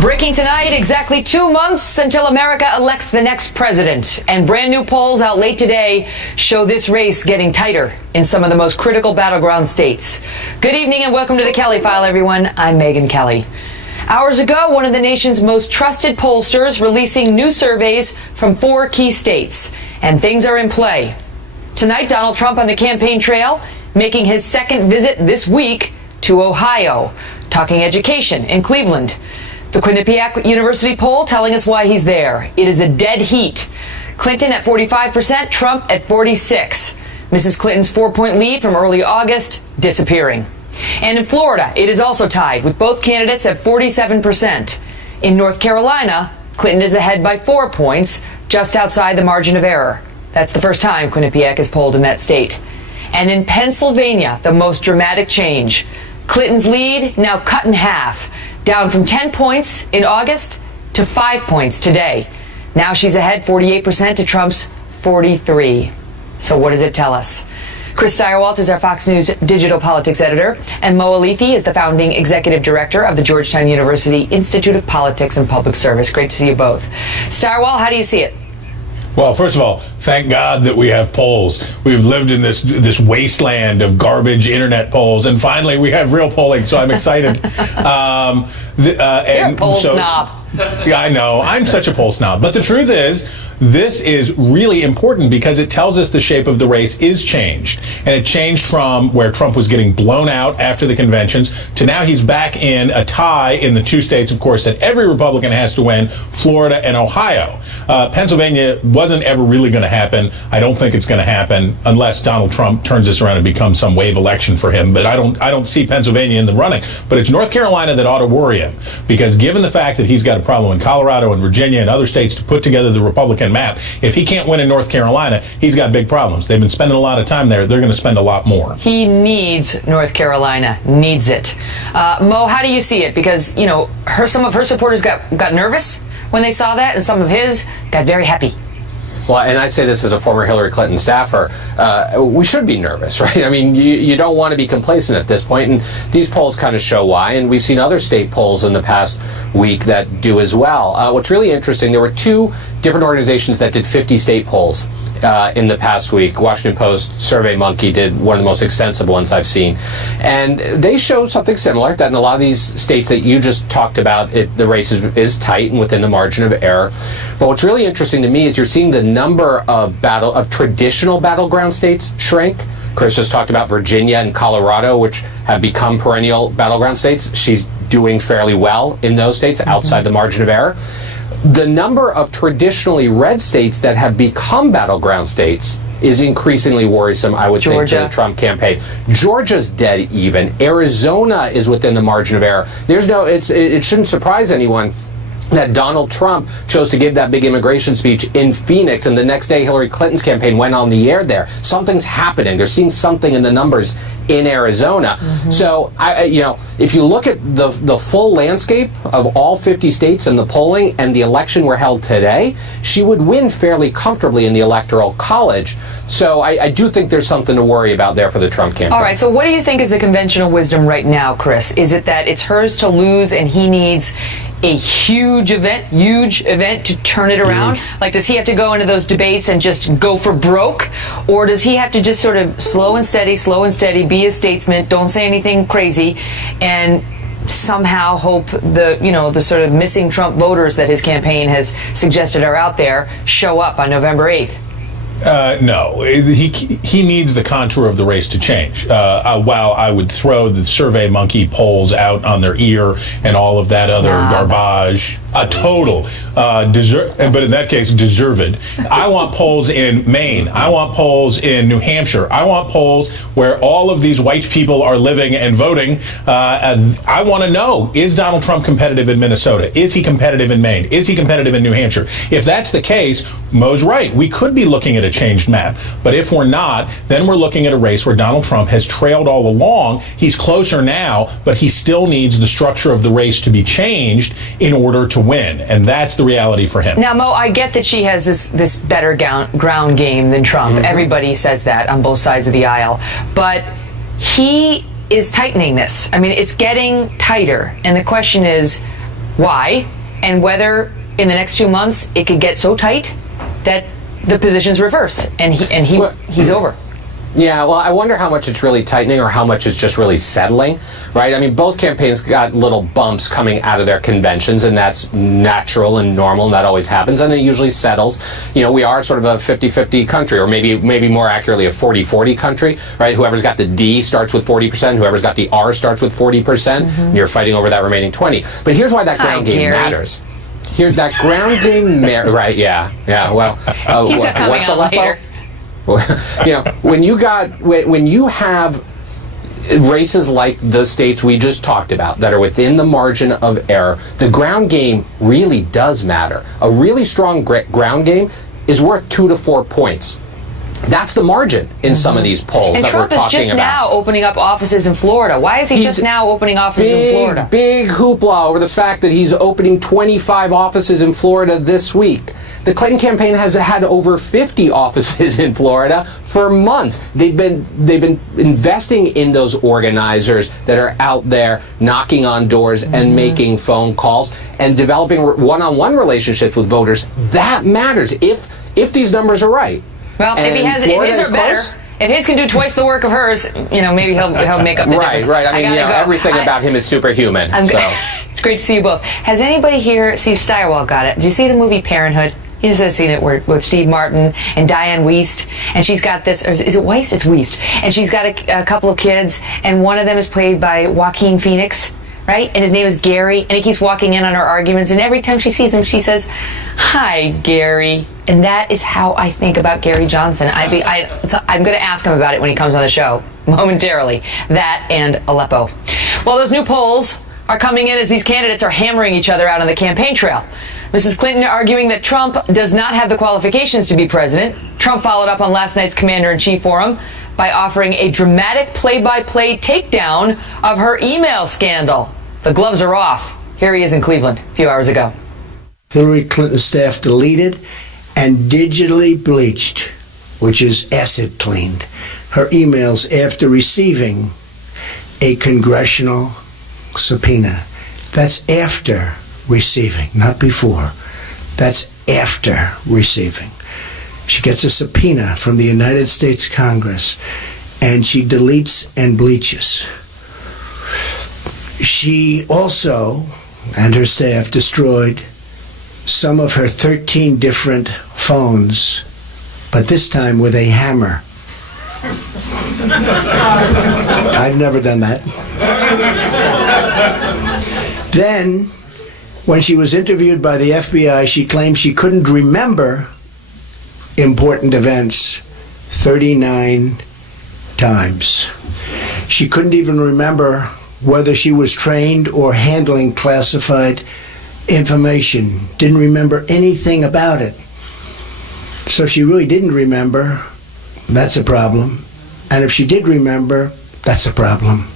Breaking tonight, exactly 2 months until America elects the next president. And brand new polls out late today show this race getting tighter in some of the most critical battleground states. Good evening and welcome to the Kelly File, everyone. I'm Megyn Kelly. Hours ago, one of the nation's most trusted pollsters releasing new surveys from 4 key states. And things are in play. Tonight, Donald Trump on the campaign trail, making his second visit this week to Ohio, talking education in Cleveland. The Quinnipiac University poll telling us why he's there. It is a dead heat. Clinton at 45%, Trump at 46%. Mrs. Clinton's 4-point lead from early August disappearing. And in Florida, it is also tied with both candidates at 47%. In North Carolina, Clinton is ahead by 4 points, just outside the margin of error. That's the first time Quinnipiac has polled in that state. And in Pennsylvania, the most dramatic change. Clinton's lead now cut in half, down from 10 points in August to 5 points today. Now she's ahead 48% to Trump's 43%. So what does it tell us? Chris Steyerwalt is our Fox News digital politics editor, and Mo Alifi is the founding executive director of the Georgetown University Institute of Politics and Public Service. Great to see you both. Steyerwalt, how do you see it? Well, first of all, thank God that we have polls. We've lived in this wasteland of garbage internet polls, and finally we have real polling, so I'm excited. You're a poll snob. Yeah, I know. I'm such a poll snob. But the truth is, this is really important because it tells us the shape of the race is changed. And it changed from where Trump was getting blown out after the conventions to now he's back in a tie in the 2 states, of course, that every Republican has to win, Florida and Ohio. Pennsylvania wasn't ever really going to happen. I don't think it's going to happen unless Donald Trump turns this around and becomes some wave election for him. But I don't see Pennsylvania in the running. But it's North Carolina that ought to worry him, because given the fact that he's got a problem in Colorado and Virginia and other states to put together the Republican map, if he can't win in North Carolina, he's got big problems. They've been spending a lot of time there. They're going to spend a lot more. He needs North Carolina, needs it. Mo, how do you see it? Because, you know, some of her supporters got nervous when they saw that, and some of his got very happy. Well, and I say this as a former Hillary Clinton staffer, we should be nervous, right? I mean, you don't want to be complacent at this point, and these polls kind of show why, and we've seen other state polls in the past week that do as well. What's really interesting, there were 2 different organizations that did 50 state polls in the past week. Washington Post, SurveyMonkey did one of the most extensive ones I've seen. And they showed something similar, that in a lot of these states that you just talked about, the race is tight and within the margin of error. But what's really interesting to me is you're seeing the number of traditional battleground states shrink. Chris just talked about Virginia and Colorado, which have become perennial battleground states. She's doing fairly well in those states outside the margin of error. The number of traditionally red states that have become battleground states is increasingly worrisome, I would think, to the Trump campaign. Georgia's dead even. Arizona is within the margin of error. It shouldn't surprise anyone that Donald Trump chose to give that big immigration speech in Phoenix, and the next day Hillary Clinton's campaign went on the air there. Something's happening. They're seeing something in the numbers in Arizona. So, if you look at the full landscape of all 50 states and the polling and the election were held today, she would win fairly comfortably in the Electoral College. So I do think there's something to worry about there for the Trump campaign. All right, so what do you think is the conventional wisdom right now, Chris? Is it that it's hers to lose and he needs a huge event to turn it around? Like, does he have to go into those debates and just go for broke? Or does he have to just sort of slow and steady, be a statesman, don't say anything crazy, and somehow hope the sort of missing Trump voters that his campaign has suggested are out there show up on November 8th? No, he needs the contour of the race to change. While I would throw the SurveyMonkey polls out on their ear and all of that other garbage, a total but in that case, deserved. I want polls in Maine. I want polls in New Hampshire. I want polls where all of these white people are living and voting. I want to know, is Donald Trump competitive in Minnesota? Is he competitive in Maine? Is he competitive in New Hampshire? If that's the case, Mo's right. We could be looking at a changed map. But if we're not, then we're looking at a race where Donald Trump has trailed all along. He's closer now, but he still needs the structure of the race to be changed in order to win. And that's the reality for him. Now, Mo, I get that she has this better ground game than Trump. Everybody says that on both sides of the aisle. But he is tightening this. I mean, it's getting tighter. And the question is, why, and whether in the next 2 months it could get so tight that the positions reverse and he's over. Yeah, well, I wonder how much it's really tightening or how much it's just really settling, right? I mean, both campaigns got little bumps coming out of their conventions, and that's natural and normal, and that always happens, and it usually settles. You know, we are sort of a 50-50 country, or maybe more accurately a 40-40 country, right? Whoever's got the D starts with 40%, whoever's got the R starts with 40%, and you're fighting over that remaining 20. But here's why that ground game matters. Here, that ground game, right? Yeah. Well, he's not coming on later. You know, when you have races like the states we just talked about that are within the margin of error, the ground game really does matter. A really strong ground game is worth 2 to 4 points. That's the margin in some of these polls and that Trump we're talking about. is just now opening up offices in Florida. Why is he just now opening offices in Florida? Big hoopla over the fact that he's opening 25 offices in Florida this week. The Clinton campaign has had over 50 offices in Florida for months. They've been investing in those organizers that are out there knocking on doors and making phone calls and developing one-on-one relationships with voters. That matters if these numbers are right. Well, if his are better, if his can do twice the work of hers, you know, maybe he'll make up the difference. Right. I mean, everything about him is superhuman. It's great to see you both. Has anybody here, Steyerwalt got it. Did you see the movie Parenthood? You just have seen it with Steve Martin and Diane Wiest, and she's got this, or is it Wiest? It's Wiest. And she's got a couple of kids, and one of them is played by Joaquin Phoenix, right? And his name is Gary, and he keeps walking in on her arguments, and every time she sees him, she says, "Hi, Gary." And that is how I think about Gary Johnson. I'm going to ask him about it when he comes on the show momentarily. That and Aleppo. Well, those new polls are coming in as these candidates are hammering each other out on the campaign trail. Mrs. Clinton arguing that Trump does not have the qualifications to be president. Trump followed up on last night's Commander-in-Chief forum by offering a dramatic play-by-play takedown of her email scandal. The gloves are off. Here he is in Cleveland a few hours ago. Hillary Clinton's staff deleted and digitally bleached, which is acid cleaned, her emails after receiving a congressional subpoena. That's after receiving, not before. That's after receiving. She gets a subpoena from the United States Congress, and she deletes and bleaches. She also, and her staff, destroyed some of her 13 different phones, but this time with a hammer. I've never done that. Then, when she was interviewed by the FBI, she claimed she couldn't remember important events 39 times. She couldn't even remember whether she was trained or handling classified information. Didn't remember anything about it. So she really didn't remember. That's a problem. And if she did remember, that's a problem.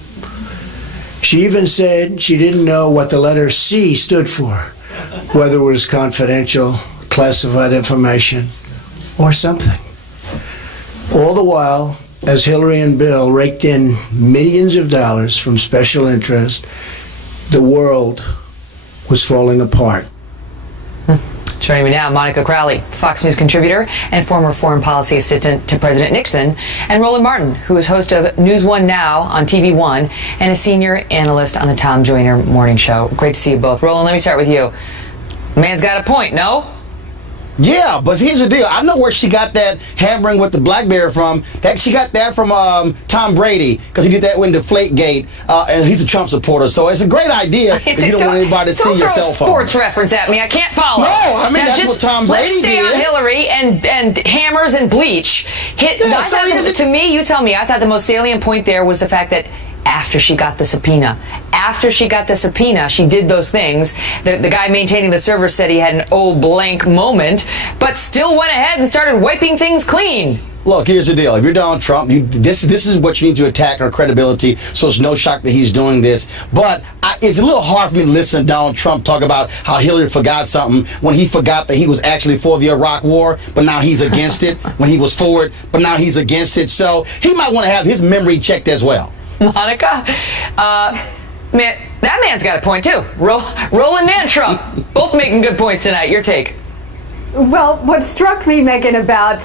She even said she didn't know what the letter C stood for, whether it was confidential, classified information, or something. All the while, as Hillary and Bill raked in millions of dollars from special interest, the world was falling apart. Joining me now, Monica Crowley, Fox News contributor and former foreign policy assistant to President Nixon, and Roland Martin, who is host of News One Now on TV One and a senior analyst on the Tom Joyner Morning Show. Great to see you both. Roland, let me start with you. Man's got a point, no? Yeah, but here's the deal. I know where she got that hammering with the BlackBerry from. She got that from Tom Brady, because he did that with Deflategate, and he's a Trump supporter. So it's a great idea if you don't want anybody to see your cell phone. Don't throw a sports reference at me. I can't follow. No, I mean, that's what Tom Brady did. Let's stay on Hillary and hammers and bleach. To me, you tell me, I thought the most salient point there was the fact that after she got the subpoena. She did those things. The guy maintaining the server said he had an oh blank moment, but still went ahead and started wiping things clean. Look, here's the deal. If you're Donald Trump, this is what you need to attack her credibility, so it's no shock that he's doing this. But it's a little hard for me to listen to Donald Trump talk about how Hillary forgot something when he forgot that he was actually for the Iraq War, but now he's against it, when he was for it, but now he's against it. So he might want to have his memory checked as well. Monica, man, That man's got a point, too. Roland and Trump, both making good points tonight. Your take. Well, what struck me, Megyn, about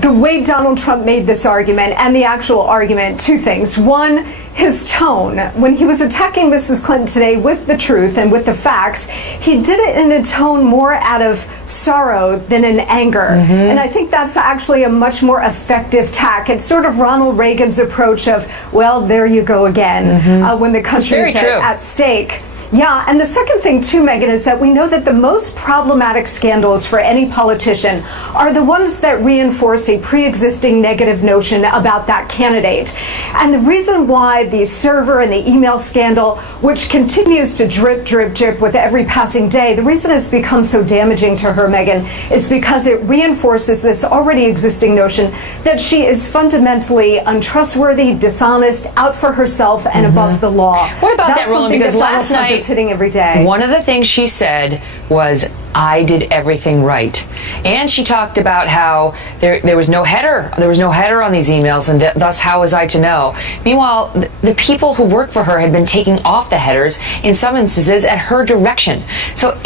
the way Donald Trump made this argument and the actual argument, two things. One, his tone. When he was attacking Mrs. Clinton today with the truth and with the facts, he did it in a tone more out of sorrow than in anger. And I think that's actually a much more effective tack. It's sort of Ronald Reagan's approach of, well, there you go again, when the country is at stake. Yeah, and the second thing too, Megyn, is that we know that the most problematic scandals for any politician are the ones that reinforce a pre-existing negative notion about that candidate. And the reason why the server and the email scandal, which continues to drip, drip, drip with every passing day, the reason it's become so damaging to her, Megyn, is because it reinforces this already existing notion that she is fundamentally untrustworthy, dishonest, out for herself, and above the law. What about that, Roland? Because last night, hitting every day. One of the things she said was, I did everything right. And she talked about how there was no header. There was no header on these emails, and thus how was I to know? Meanwhile, the people who worked for her had been taking off the headers in some instances at her direction. So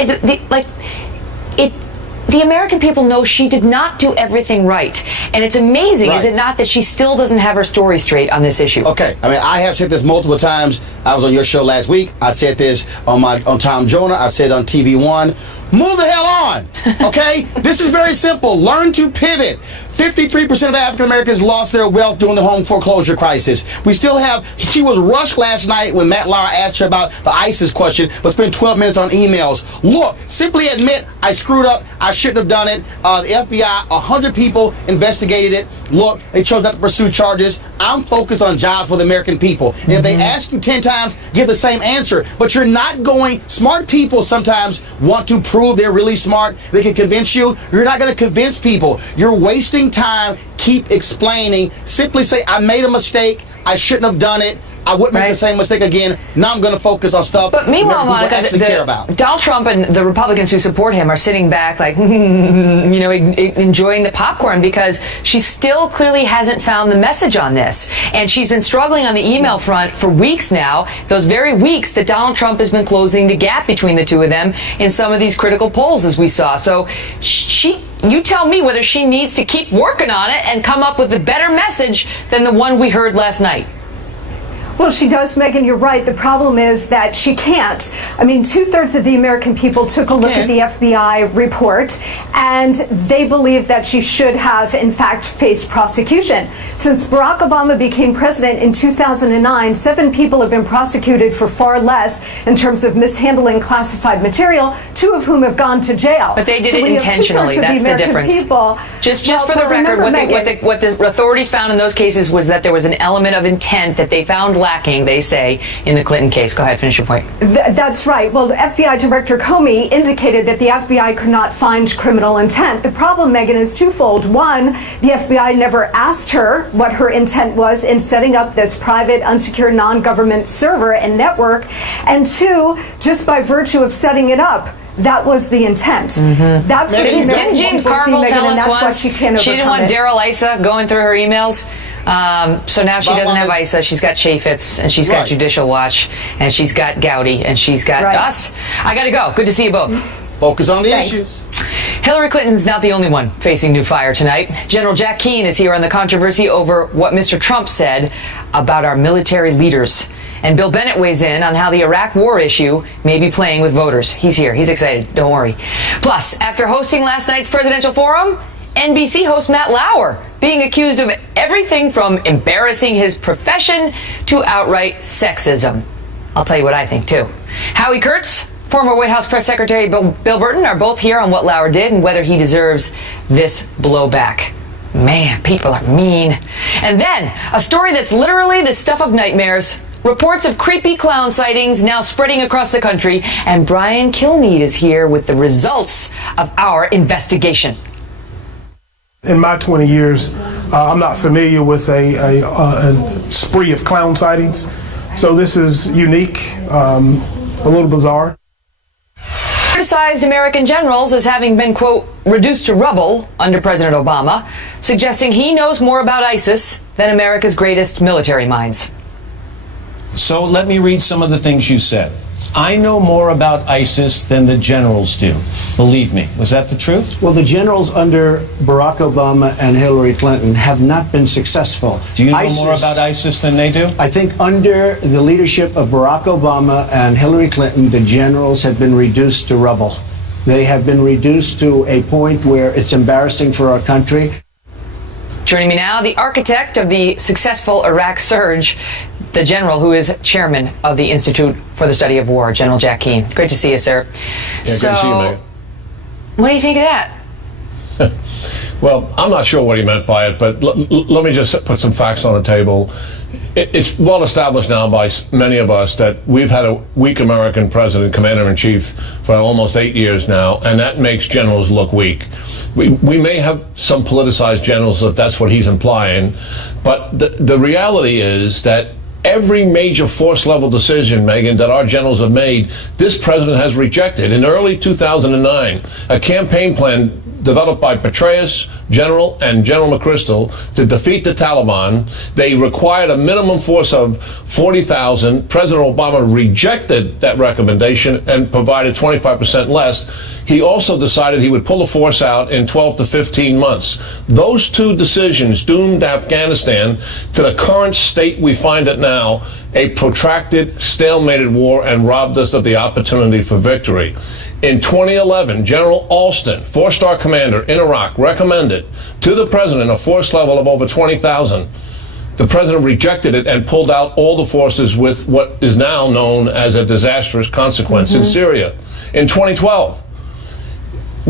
the American people know she did not do everything right. And it's amazing, is it not, that she still doesn't have her story straight on this issue? Okay, I mean, I have said this multiple times. I was on your show last week. I said this on Tom Joyner. I've said it on TV One. Move the hell on, okay? This is very simple. Learn to pivot. 53% of African Americans lost their wealth during the home foreclosure crisis. We still have, she was rushed last night when Matt Lauer asked her about the ISIS question, but spent 12 minutes on emails. Look, simply admit, I screwed up. I shouldn't have done it. The FBI, 100 people investigated it. Look, they chose not to pursue charges. I'm focused on jobs for the American people. And if they ask you 10 times, give the same answer. But you're not going, smart people sometimes want to prove they're really smart. They can convince you. You're not going to convince people. You're wasting time. Keep explaining. Simply say, I made a mistake. I shouldn't have done it. I wouldn't make the same mistake again. Now I'm going to focus on stuff. But meanwhile, Monica, care about. Donald Trump and the Republicans who support him are sitting back like, you know, enjoying the popcorn, because she still clearly hasn't found the message on this. And she's been struggling on the email front for weeks now, those very weeks that Donald Trump has been closing the gap between the two of them in some of these critical polls, as we saw. So you tell me whether she needs to keep working on it and come up with a better message than the one we heard last night. Well, she does, Megyn. You're right. The problem is that she can't. I mean, 2/3 of the American people took a look at the FBI report, and they believe that she should have, in fact, faced prosecution. Since Barack Obama became president in 2009, 7 people have been prosecuted for far less in terms of mishandling classified material, 2 of whom have gone to jail. But they did it intentionally. That's the difference. Just for the record, what the authorities found in those cases was that there was an element of intent that they found lacking, they say, in the Clinton case. Go ahead, finish your point. That's right. Well, FBI Director Comey indicated that the FBI could not find criminal intent. The problem, Megyn, is twofold. One, the FBI never asked her what her intent was in setting up this private, unsecured, non-government server and network. And 2, just by virtue of setting it up, that was the intent. That's what the American James people see, Carville Megyn, tell and us that's why once she can't overcome she didn't want it. Daryl Issa going through her emails? So now she doesn't have Issa. She's got Chaffetz, and she's got Judicial Watch, and she's got Gowdy, and she's got us. I got to go. Good to see you both. Focus on the issues. Hillary Clinton's not the only one facing new fire tonight. General Jack Keane is here on the controversy over what Mr. Trump said about our military leaders. And Bill Bennett weighs in on how the Iraq war issue may be playing with voters. He's here. He's excited. Don't worry. Plus, after hosting last night's presidential forum, NBC host Matt Lauer being accused of everything from embarrassing his profession to outright sexism. I'll tell you what I think, too. Howie Kurtz, former White House Press Secretary Bill Burton are both here on what Lauer did and whether he deserves this blowback. Man, people are mean. And then, a story that's literally the stuff of nightmares. Reports of creepy clown sightings now spreading across the country, and Brian Kilmeade is here with the results of our investigation. In my 20 years, I'm not familiar with a spree of clown sightings, so this is unique, a little bizarre. Criticized American generals as having been, quote, reduced to rubble under President Obama, suggesting he knows more about ISIS than America's greatest military minds. So let me read some of the things you said. I know more about ISIS than the generals do. Believe me. Was that the truth? Well, the generals under Barack Obama and Hillary Clinton have not been successful. Do you know more about ISIS than they do? I think under the leadership of Barack Obama and Hillary Clinton, the generals have been reduced to rubble. They have been reduced to a point where it's embarrassing for our country. Joining me now, the architect of the successful Iraq surge, the general who is chairman of the Institute for the Study of War, General Jack Keane. Great to see you, sir. Yeah, good to see you, Megan. What do you think of that? Well, I'm not sure what he meant by it, but let me just put some facts on the table. It's well established now by many of us that we've had a weak American president, commander-in-chief, for almost 8 years now, and that makes generals look weak. We may have some politicized generals, if that's what he's implying, but the reality is that every major force level decision, Megan, that our generals have made, this president has rejected. In early 2009, a campaign plan developed by Petraeus, General, and General McChrystal to defeat the Taliban. They required a minimum force of 40,000. President Obama rejected that recommendation and provided 25% less. He also decided he would pull the force out in 12 to 15 months. Those two decisions doomed Afghanistan to the current state we find it now, a protracted, stalemated war, and robbed us of the opportunity for victory. In 2011, General Alston, four-star commander in Iraq, recommended to the president a force level of over 20,000. The president rejected it and pulled out all the forces with what is now known as a disastrous consequence in Syria. In 2012,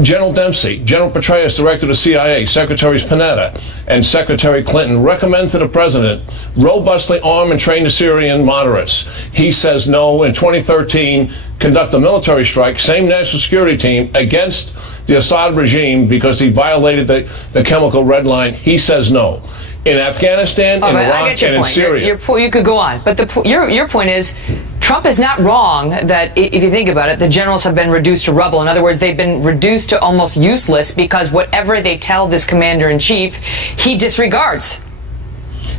General Dempsey, General Petraeus, director of the CIA, Secretaries Panetta, and Secretary Clinton recommend to the president robustly arm and train the Syrian moderates. He says no. In 2013, conduct a military strike, same national security team, against the Assad regime because he violated the chemical red line. He says no. In Afghanistan, in Iraq, and in Syria. You could go on, but your point is, Trump is not wrong that, if you think about it, the generals have been reduced to rubble. In other words, they've been reduced to almost useless because whatever they tell this commander-in-chief, he disregards.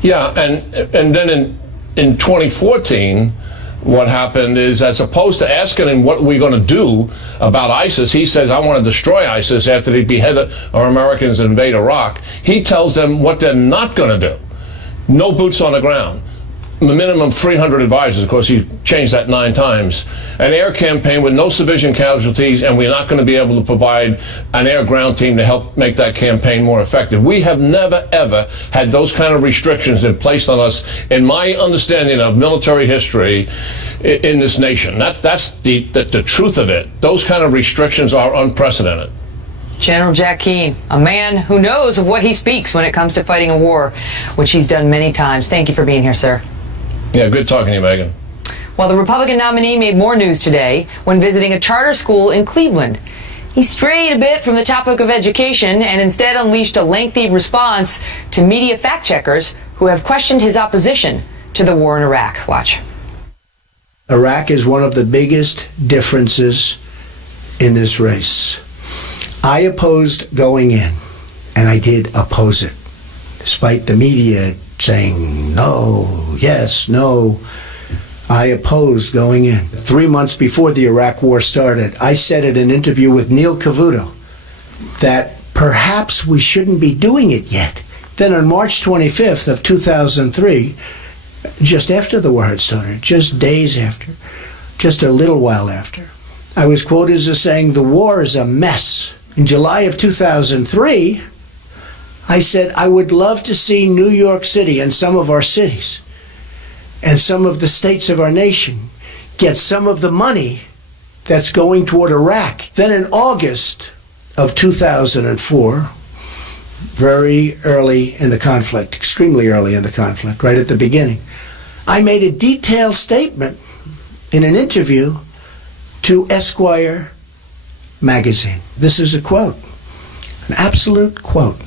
Yeah, and then in 2014, what happened is, as opposed to asking him what are we going to do about ISIS, he says, I want to destroy ISIS after they behead our Americans and invade Iraq. He tells them what they're not going to do. No boots on the ground. A minimum 300 advisors. Of course, he changed that 9 times. An air campaign with no civilian casualties, and we're not going to be able to provide an air-ground team to help make that campaign more effective. We have never, ever had those kind of restrictions placed on us, in my understanding of military history in this nation. That's the truth of it. Those kind of restrictions are unprecedented. General Jack Keane, a man who knows of what he speaks when it comes to fighting a war, which he's done many times. Thank you for being here, sir. Yeah, good talking to you, Megan. Well, the Republican nominee made more news today when visiting a charter school in Cleveland. He strayed a bit from the topic of education and instead unleashed a lengthy response to media fact-checkers who have questioned his opposition to the war in Iraq. Watch. Iraq is one of the biggest differences in this race. I opposed going in, and I did oppose it, despite the media saying no, yes, no. I opposed going in. 3 months before the Iraq war started, I said in an interview with Neil Cavuto that perhaps we shouldn't be doing it yet. Then on March 25th of 2003, just after the war had started, just days after, just a little while after, I was quoted as saying the war is a mess. In July of 2003, I said, I would love to see New York City and some of our cities and some of the states of our nation get some of the money that's going toward Iraq. Then in August of 2004, very early in the conflict, extremely early in the conflict, right at the beginning, I made a detailed statement in an interview to Esquire magazine. This is a quote, an absolute quote.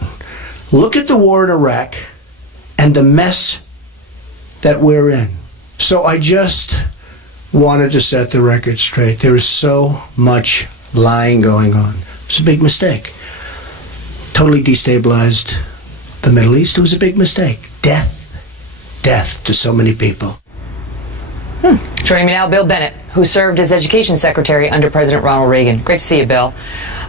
Look at the war in Iraq and the mess that we're in. So I just wanted to set the record straight. There is so much lying going on. It's a big mistake. Totally destabilized the Middle East. It was a big mistake. Death to so many people. Joining me now, Bill Bennett, who served as Education Secretary under President Ronald Reagan. Great to see you, Bill.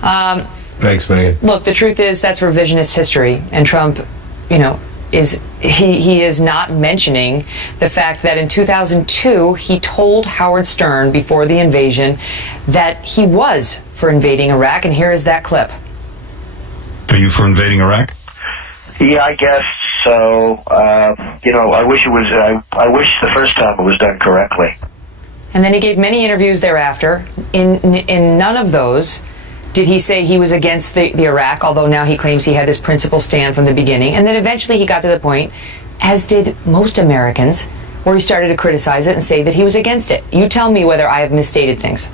Thanks, Megan. Look, the truth is that's revisionist history, and Trump, he is not mentioning the fact that in 2002 he told Howard Stern before the invasion that he was for invading Iraq, and here is that clip. Are you for invading Iraq? Yeah, I guess so. I wish it was. I wish the first time it was done correctly. And then he gave many interviews thereafter. In none of those did he say he was against the Iraq, although now he claims he had this principled stand from the beginning. And then eventually he got to the point, as did most Americans, where he started to criticize it and say that he was against it. You tell me whether I have misstated things.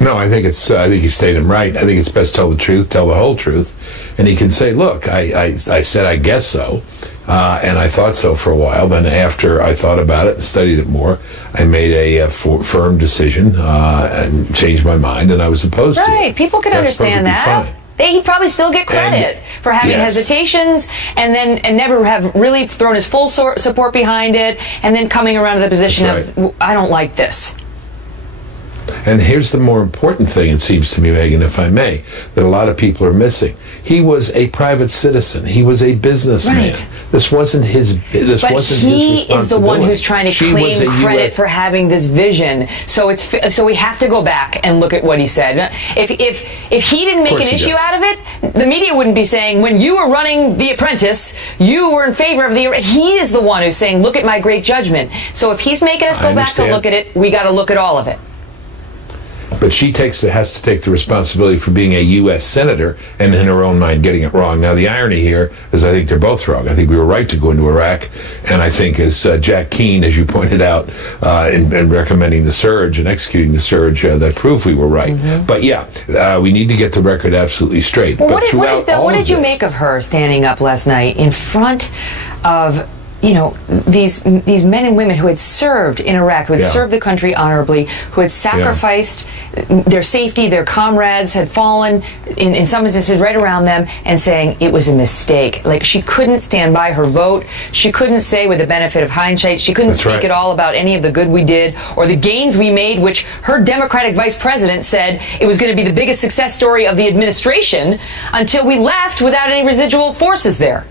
No, I think you stated him right. I think it's best to tell the truth, tell the whole truth. And he can say, look, I said I guess so, and I thought so for a while. Then after I thought about it and studied it more, I made a firm decision and changed my mind, and I was opposed to it. Right, people can understand that. Fine. He'd probably still get credit for having hesitations and never have really thrown his full support behind it, and then coming around to the position of, I don't like this. And here's the more important thing, it seems to me, Megan, if I may, that a lot of people are missing. He was a private citizen. He was a businessman. Right. This wasn't his. This wasn't his responsibility. He is the one who's trying to claim credit for having this vision. So we have to go back and look at what he said. If he didn't make an issue out of it, the media wouldn't be saying, when you were running The Apprentice, you were in favor of the. He is the one who's saying, look at my great judgment. So if he's making us go back to look at it, we got to look at all of it. But she has to take the responsibility for being a U.S. senator and in her own mind getting it wrong. Now, the irony here is I think they're both wrong. I think we were right to go into Iraq, and I think as Jack Keane, as you pointed out, in recommending the surge and executing the surge, that proved we were right. Mm-hmm. But yeah, we need to get the record absolutely straight. Well, but what did you make of her standing up last night in front of these men and women who had served in Iraq, who had served the country honorably, who had sacrificed their safety, their comrades had fallen, in some instances, right around them, and saying it was a mistake. Like, she couldn't stand by her vote. She couldn't say, with the benefit of hindsight, she couldn't speak at all about any of the good we did or the gains we made, which her Democratic vice president said it was going to be the biggest success story of the administration until we left without any residual forces there.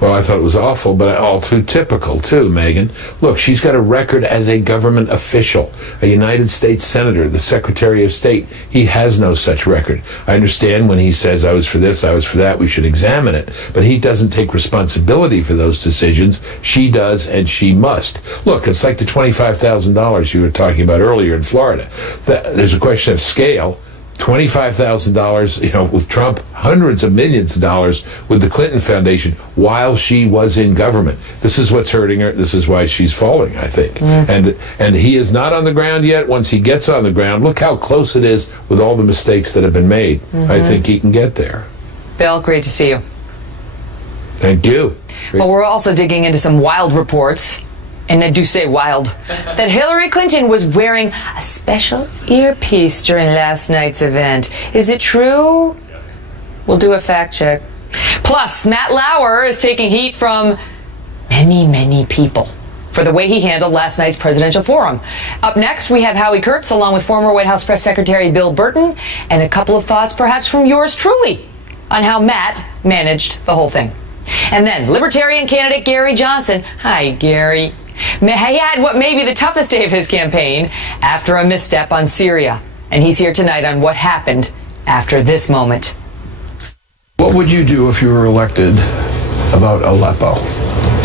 Well, I thought it was awful, but all too typical, too, Megan. Look, she's got a record as a government official, a United States Senator, the Secretary of State. He has no such record. I understand when he says, I was for this, I was for that, we should examine it. But he doesn't take responsibility for those decisions. She does, and she must. Look, it's like the $25,000 you were talking about earlier in Florida. There's a question of scale. $25,000, with Trump, hundreds of millions of dollars with the Clinton Foundation while she was in government. This is what's hurting her. This is why she's falling, I think. And he is not on the ground yet. Once he gets on the ground, look how close it is with all the mistakes that have been made. I think he can get there. Bill, great to see you. Thank you. Well, we're also digging into some wild reports. And I do say wild, that Hillary Clinton was wearing a special earpiece during last night's event. Is it true? We'll do a fact check. Plus, Matt Lauer is taking heat from many, many people for the way he handled last night's presidential forum. Up next, we have Howie Kurtz, along with former White House Press Secretary Bill Burton, and a couple of thoughts, perhaps from yours truly, on how Matt managed the whole thing. And then, Libertarian candidate Gary Johnson. Hi, Gary. He had what may be the toughest day of his campaign after a misstep on Syria. And he's here tonight on what happened after this moment. What would you do if you were elected about Aleppo?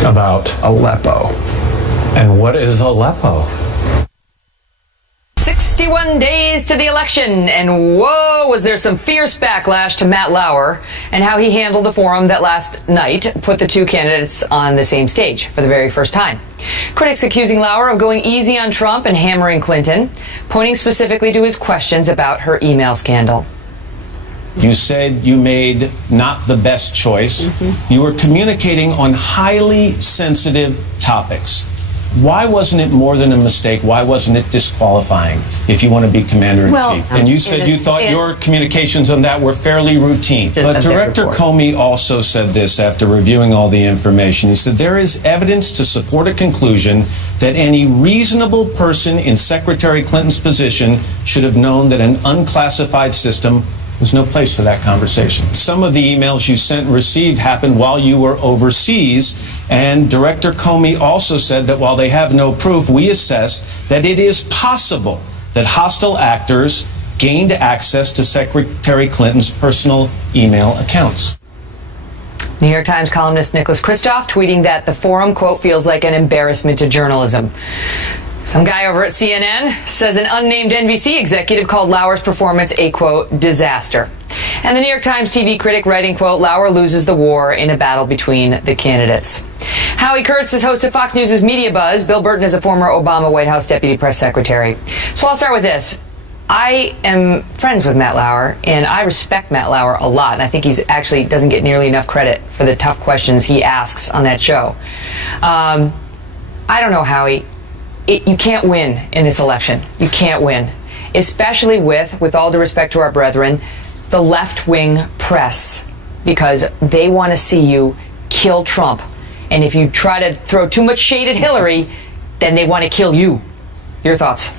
About Aleppo. And what is Aleppo? 61 days to the election, and whoa, was there some fierce backlash to Matt Lauer and how he handled the forum that last night put the two candidates on the same stage for the very first time. Critics accusing Lauer of going easy on Trump and hammering Clinton, pointing specifically to his questions about her email scandal. You said you made not the best choice. You were communicating on highly sensitive topics. Why wasn't it more than a mistake? Why wasn't it disqualifying if you want to be commander-in-chief? And you said you thought your communications on that were fairly routine. But Director Comey also said this after reviewing all the information. He said there is evidence to support a conclusion that any reasonable person in Secretary Clinton's position should have known that an unclassified system was no place for that conversation. Some of the emails you sent and received happened while you were overseas, and Director Comey also said that while they have no proof, we assess that it is possible that hostile actors gained access to Secretary Clinton's personal email accounts. New York Times columnist Nicholas Kristof tweeting that the forum, quote, feels like an embarrassment to journalism. Some guy over at CNN says an unnamed NBC executive called Lauer's performance a, quote, disaster. And the New York Times TV critic writing, quote, Lauer loses the war in a battle between the candidates. Howie Kurtz is host of Fox News' Media Buzz. Bill Burton is a former Obama White House deputy press secretary. So I'll start with this. I am friends with Matt Lauer, and I respect Matt Lauer a lot. And I think he's actually doesn't get nearly enough credit for the tough questions he asks on that show. I don't know, Howie. You can't win in this election. You can't win, especially with all due respect to our brethren, the left-wing press, because they want to see you kill Trump. And if you try to throw too much shade at Hillary, then they want to kill you. Your thoughts?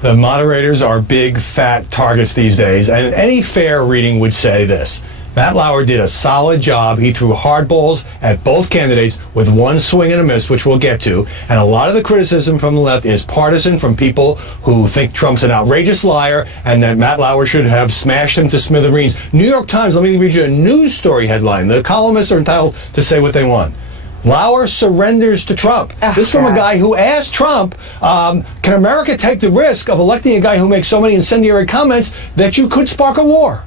The moderators are big, fat targets these days, and any fair reading would say this. Matt Lauer did a solid job. He threw hardballs at both candidates with one swing and a miss, which we'll get to. And a lot of the criticism from the left is partisan, from people who think Trump's an outrageous liar and that Matt Lauer should have smashed him to smithereens. New York Times, let me read you a news story headline. The columnists are entitled to say what they want. Lauer surrenders to Trump. This is from a guy who asked Trump, can America take the risk of electing a guy who makes so many incendiary comments that you could spark a war?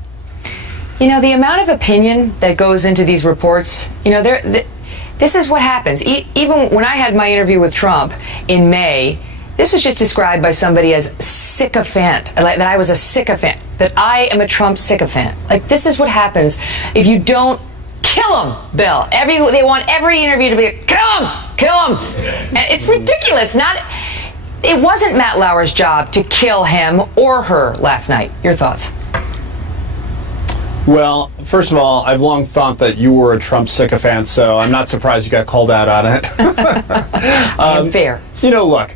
You know, the amount of opinion that goes into these reports, you know, this is what happens. Even when I had my interview with Trump in May, this was just described by somebody as sycophant, like that I was a sycophant, that I am a Trump sycophant. Like, this is what happens if you don't kill him, Bill. They want every interview to be, kill him. And it's ridiculous. It wasn't Matt Lauer's job to kill him or her last night. Your thoughts? Well, first of all, I've long thought that you were a Trump sycophant, so I'm not surprised you got called out on it. Fair. You know, look,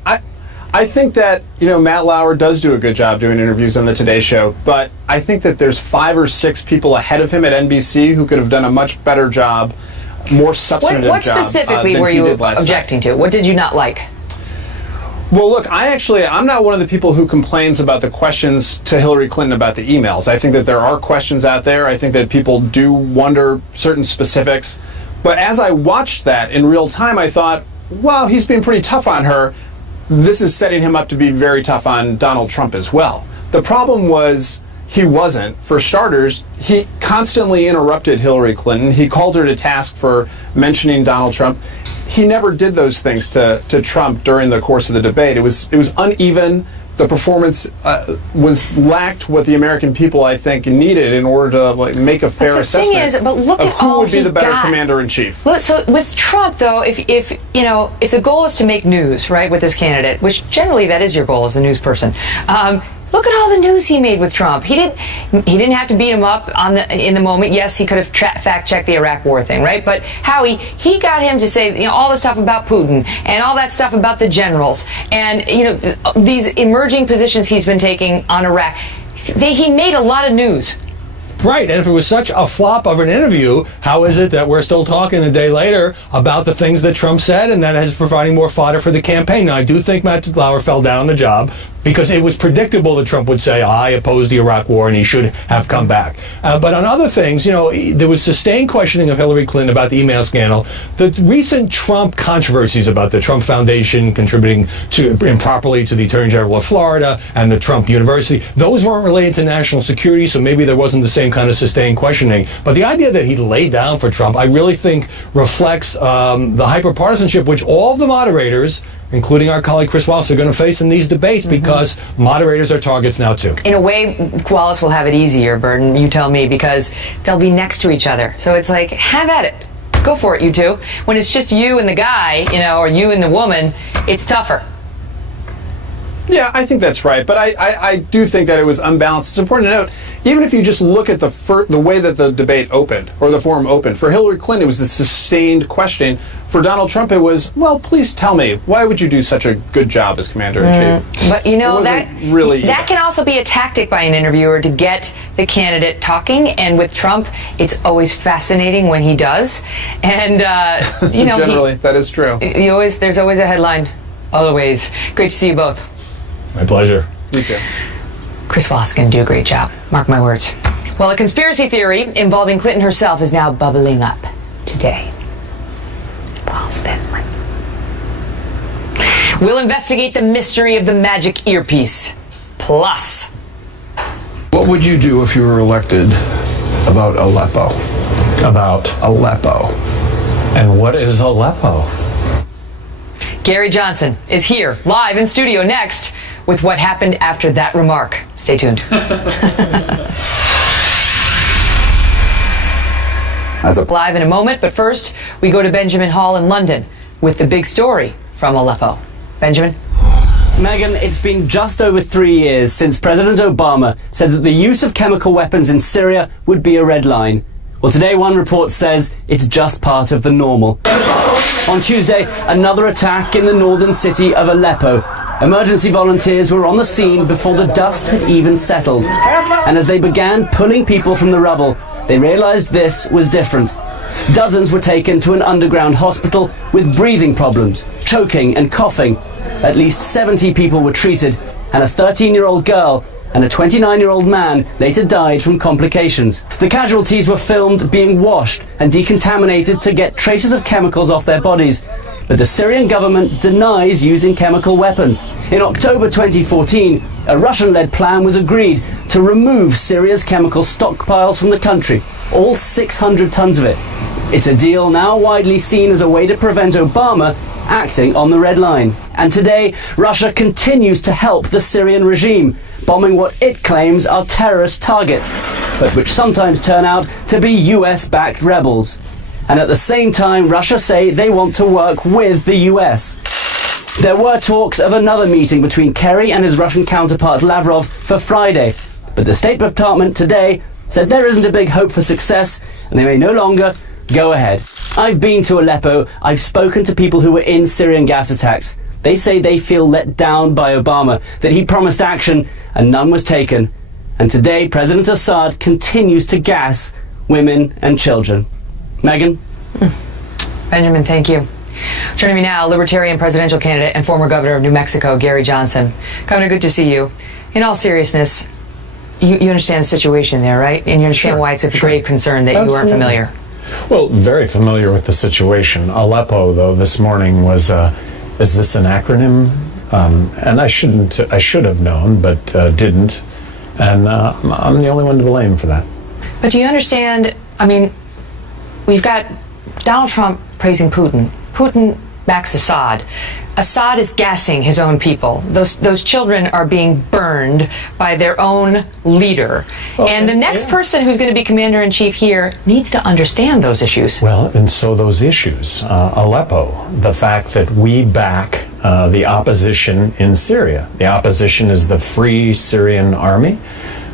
I think that, you know, Matt Lauer does do a good job doing interviews on the Today Show, but I think that there's 5 or 6 people ahead of him at NBC who could have done a much better job, more substantive what job. What specifically were you objecting to? What did you not like? Well, look, I'm not one of the people who complains about the questions to Hillary Clinton about the emails. I think that there are questions out there. I think that people do wonder certain specifics. But as I watched that in real time, I thought, wow, he's being pretty tough on her. This is setting him up to be very tough on Donald Trump as well. The problem was he wasn't. For starters, he constantly interrupted Hillary Clinton. He called her to task for mentioning Donald Trump. He never did those things to Trump during the course of the debate. It was uneven. The performance lacked what the American people, I think, needed in order to make a fair assessment of who would be the better commander-in-chief. Look, so with Trump, though, if the goal is to make news, right, with this candidate, which generally that is your goal as a news person. Look at all the news he made with Trump. He didn't have to beat him up in the moment. Yes, he could have fact-checked the Iraq War thing, right? But Howie, he got him to say, all the stuff about Putin and all that stuff about the generals and these emerging positions he's been taking on Iraq. He made a lot of news. Right, and if it was such a flop of an interview, how is it that we're still talking a day later about the things that Trump said, and that is providing more fodder for the campaign? Now, I do think Matt Lauer fell down on the job because it was predictable that Trump would say, I oppose the Iraq War, and he should have come back. But on other things, there was sustained questioning of Hillary Clinton about the email scandal. The recent Trump controversies about the Trump Foundation contributing improperly to the Attorney General of Florida and the Trump University, those weren't related to national security, so maybe there wasn't the same kind of sustained questioning. But the idea that he laid down for Trump, I really think reflects the hyper-partisanship which all of the moderators, including our colleague Chris Wallace, are going to face in these debates because moderators are targets now too. In a way, Wallace will have it easier, Burton, you tell me, because they'll be next to each other. So it's like, have at it. Go for it, you two. When it's just you and the guy, or you and the woman, it's tougher. Yeah, I think that's right, but I do think that it was unbalanced. It's important to note, even if you just look at the way that the debate opened, or the forum opened, for Hillary Clinton it was the sustained questioning. For Donald Trump it was, well, please tell me, why would you do such a good job as Commander-in-Chief? But that can also be a tactic by an interviewer to get the candidate talking, and with Trump, it's always fascinating when he does. And, generally, that is true. There's always a headline, always. Great to see you both. My pleasure. You too. Chris Voss is going to do a great job. Mark my words. Well, a conspiracy theory involving Clinton herself is now bubbling up today. We'll investigate the mystery of the magic earpiece. Plus, what would you do if you were elected about Aleppo? About Aleppo. And what is Aleppo? Gary Johnson is here, live in studio next, with what happened after that remark. Stay tuned. Live in a moment, but first, we go to Benjamin Hall in London with the big story from Aleppo. Benjamin? Megyn, it's been just over 3 years since President Obama said that the use of chemical weapons in Syria would be a red line. Well, today one report says it's just part of the normal. On Tuesday, another attack in the northern city of Aleppo. Emergency volunteers were on the scene before the dust had even settled. And as they began pulling people from the rubble, they realized this was different. Dozens were taken to an underground hospital with breathing problems, choking and coughing. At least 70 people were treated, and a 13-year-old girl and a 29-year-old man later died from complications. The casualties were filmed being washed and decontaminated to get traces of chemicals off their bodies. But the Syrian government denies using chemical weapons. In October 2014, a Russian-led plan was agreed to remove Syria's chemical stockpiles from the country, all 600 tons of it. It's a deal now widely seen as a way to prevent Obama acting on the red line. And today, Russia continues to help the Syrian regime, bombing what it claims are terrorist targets, but which sometimes turn out to be US-backed rebels. And at the same time, Russia say they want to work with the US. There were talks of another meeting between Kerry and his Russian counterpart Lavrov for Friday, but the State Department today said there isn't a big hope for success and they may no longer go ahead. I've been to Aleppo. I've spoken to people who were in Syrian gas attacks. They say they feel let down by Obama, that he promised action and none was taken. And today, President Assad continues to gas women and children. Megyn? Benjamin, thank you. Joining me now, Libertarian presidential candidate and former governor of New Mexico, Gary Johnson. Governor, good to see you. In all seriousness, you understand the situation there, right? And you understand why it's a grave concern that you weren't familiar. Well, very familiar with the situation. Aleppo, though, this morning was, is this an acronym? And I should have known, but didn't. And I'm the only one to blame for that. But do you understand, I mean, we've got Donald Trump praising Putin. Putin backs Assad. Assad is gassing his own people. Those children are being burned by their own leader. And the next person who's going to be commander-in-chief here needs to understand those issues. Well, and so those issues, Aleppo, the fact that we back the opposition in Syria. The opposition is the Free Syrian Army.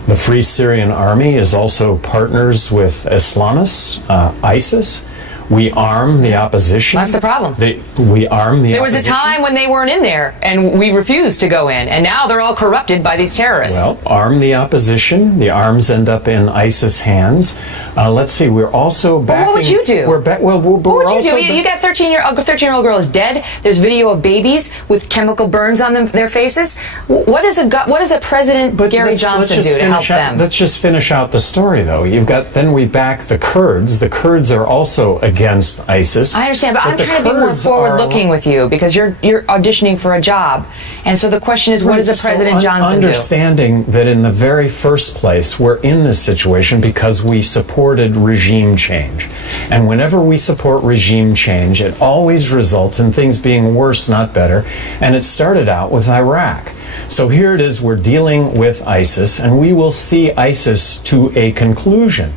The Free Syrian Army is also partners with Islamists, ISIS. We arm the opposition. That's the problem. We arm the opposition. There was a time when they weren't in there, and we refused to go in, and now they're all corrupted by these terrorists. Well, arm the opposition. The arms end up in ISIS hands. Let's see. We're also backing. What would you do? What would you do? You got a 13-year-old girl is dead. There's video of babies with chemical burns on their faces. What does a President Gary Johnson do to help them? Let's just finish out the story, though. Then we back the Kurds. The Kurds are also against ISIS. I understand, but I'm trying to be more forward-looking with you because you're auditioning for a job, and so the question is, what does a President Johnson do? Understanding that in the very first place, we're in this situation because we supported regime change, and whenever we support regime change, it always results in things being worse, not better. And it started out with Iraq. So here it is, we're dealing with ISIS, and we will see ISIS to a conclusion.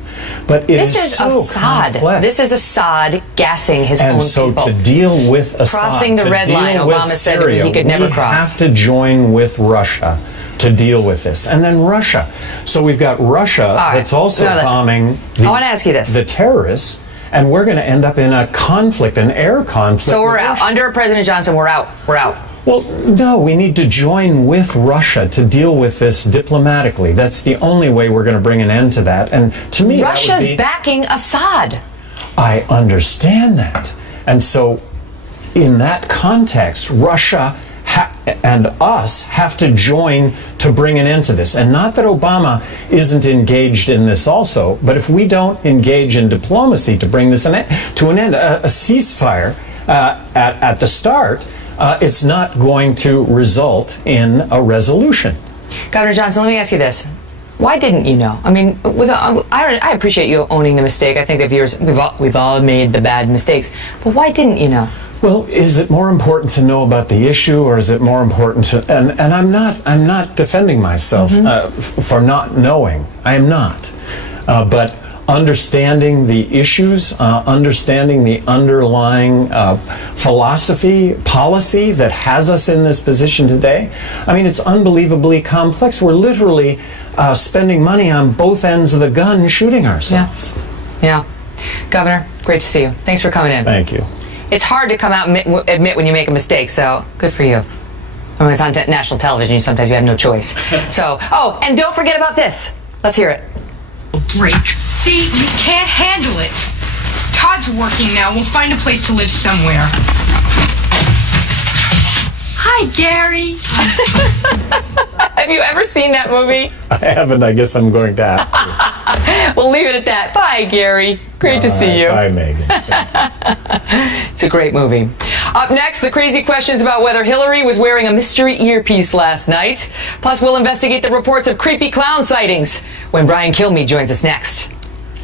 But this is Assad. This is Assad gassing his own people. And so to deal with Assad, crossing the red line, Obama said that he could never cross. We have to join with Russia to deal with this. And then Russia. So we've got Russia that's also bombing I want to ask you this. The terrorists, and we're going to end up in a conflict, an air conflict. So we're out. Under President Johnson, we're out. We're out. Well, no, we need to join with Russia to deal with this diplomatically. That's the only way we're going to bring an end to that. And to me, Russia's backing Assad. I understand that. And so in that context, Russia and us have to join to bring an end to this. And not that Obama isn't engaged in this also, but if we don't engage in diplomacy to bring this to an end, a ceasefire at the start, it's not going to result in a resolution. Governor Johnson, let me ask you this. Why didn't you know? I mean, I appreciate you owning the mistake. I think we've all made the bad mistakes. But why didn't you know? Well, is it more important to know about the issue, or is it more important to? And I'm not defending myself for not knowing. I am not. But understanding the issues, understanding the underlying philosophy, policy that has us in this position today. I mean, it's unbelievably complex. We're literally spending money on both ends of the gun shooting ourselves. Yeah. Governor, great to see you. Thanks for coming in. Thank you. It's hard to come out and admit when you make a mistake, so good for you. I mean, it's on national television. Sometimes you have no choice. So, and don't forget about this. Let's hear it. Break. See, you can't handle it. Todd's working now. We'll find a place to live somewhere. Hi, Gary. Have you ever seen that movie? I haven't. I guess I'm going to have to. We'll leave it at that. Bye, Gary. Great to see you. Bye, Megan. It's a great movie. Up next, the crazy questions about whether Hillary was wearing a mystery earpiece last night. Plus, we'll investigate the reports of creepy clown sightings when Brian Kilmeade joins us next.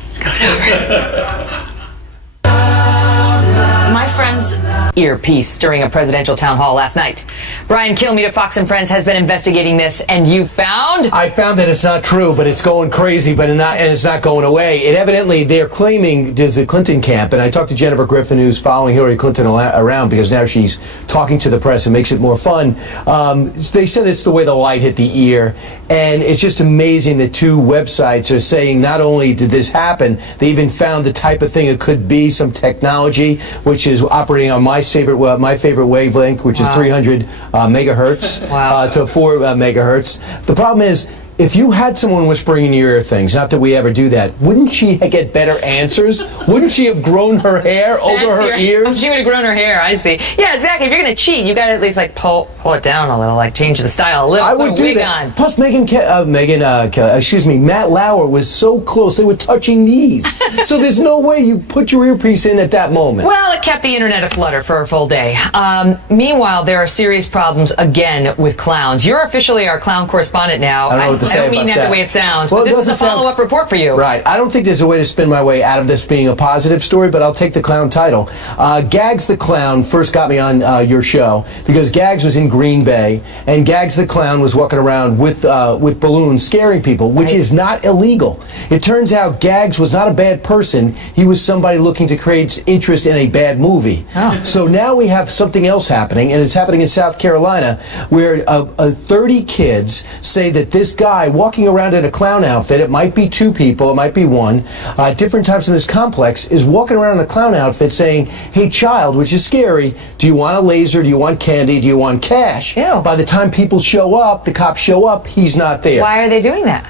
It's coming over. My friend's earpiece during a presidential town hall last night. Brian Kilmeade of Fox and Friends has been investigating this, and you found? I found that it's not true, but it's going crazy, and it's not going away. It evidently, they're claiming there's a Clinton camp, and I talked to Jennifer Griffin, who's following Hillary Clinton around because now she's talking to the press and makes it more fun. They said it's the way the light hit the ear, and it's just amazing that two websites are saying not only did this happen, they even found the type of thing it could be, some technology, which is operating on my favorite wavelength, which is 300 megahertz to 4 megahertz. The problem is, if you had someone whispering in your ear things, not that we ever do that, wouldn't she get better answers? Wouldn't she have grown her hair over her ears? She would have grown her hair, I see. Yeah, exactly. If you're going to cheat, you got to at least pull it down a little, change the style a little. I would do that. Plus, Matt Lauer was so close, they were touching knees. So there's no way you put your earpiece in at that moment. Well, it kept the internet aflutter for a full day. Meanwhile, there are serious problems again with clowns. You're officially our clown correspondent now. I don't mean that the way it sounds, but this is a follow-up report for you. Right. I don't think there's a way to spin my way out of this being a positive story, but I'll take the clown title. Gags the Clown first got me on your show because Gags was in Green Bay, and Gags the Clown was walking around with balloons scaring people, which is not illegal. It turns out Gags was not a bad person. He was somebody looking to create interest in a bad movie. Oh. So now we have something else happening, and it's happening in South Carolina, where 30 kids say that this guy walking around in a clown outfit, it might be two people, it might be one, different times in this complex, is walking around in a clown outfit saying, hey child, which is scary, do you want a laser, do you want candy, do you want cash? Ew. By the time people show up, the cops show up, he's not there. Why are they doing that?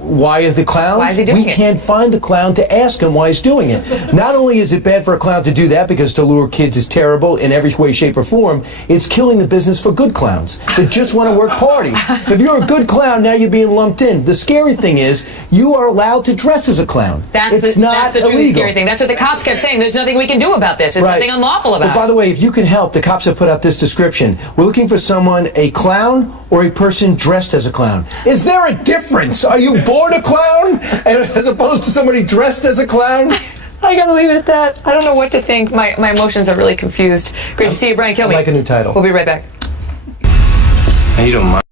Why is the clown? Why is he doing it? We can't find the clown to ask him why he's doing it. Not only is it bad for a clown to do that, because to lure kids is terrible in every way, shape, or form, it's killing the business for good clowns that just want to work parties. If you're a good clown, now you're being lumped in. The scary thing is, you are allowed to dress as a clown. That's the truly scary thing. That's what the cops kept saying. There's nothing we can do about this. There's nothing unlawful about it. By the way, if you can help, the cops have put out this description. We're looking for someone, a clown or a person dressed as a clown. Is there a difference? Are you born a clown as opposed to somebody dressed as a clown? I gotta leave it at that. I don't know what to think. My emotions are really confused. Great to see you, Brian Kilmeade. I'd like a new title. We'll be right back. You don't mind.